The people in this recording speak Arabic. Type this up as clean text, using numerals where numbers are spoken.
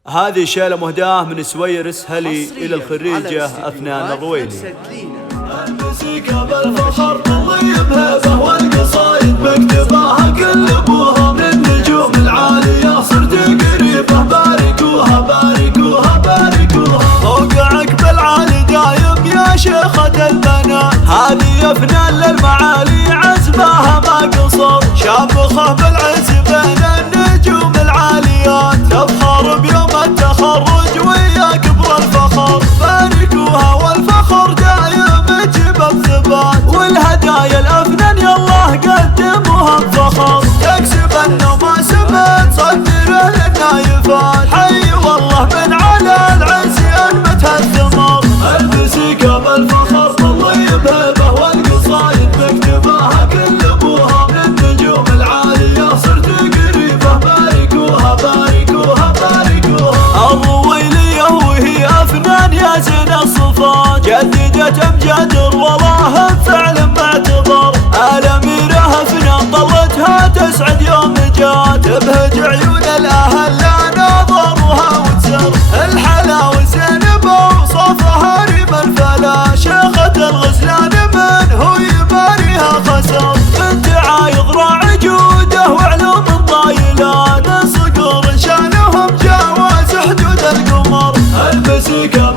هذه شيلة مهداة من سويرس هلي إلى الخريجة أفنان الرويلي. الموسيقى بالفخر تضيب هيبة والقصايد مكتباها كل ابوها من النجوم العالية صرت قريبة باركوها باركوها باركوها. موقعك بالعالي دايم يا شيخة البنات، هذه أفنان للمعالي عزمها ما قصر، شامخة بالعز بين النجوم العاليات، تفخر بيوم التخرج ويا كبر الفخر، باركوها والفخر دايم جبب ثبات، والهدايا الأفنان يالله قدموها بفخر، تكسب النوم سمت صدره للنايفات، حي والله من على العز أنبتها الثمر. الموسيقى بالفخر تضيب هيبة والقصايد مكتباها كل ابوها من النجوم العالية صرت قريبة باركوها باركوها باركوها. الرويلية وهي أفنان يا زين الصفات، جددت أمجاد والله بفعل معتبر، الأميرة أفنان طلتها تسعد يوم جات، تبهج عيون الأهل لا نظرها وتسر، الحلاوة زينبة وصفها ريم الفلا، شيخة الغزلان من هو يباريها خسر، بنت عايض راعي جوده وعلوم الطايلات، الصقور شانهم جاوز حدود القمر. الموسيقى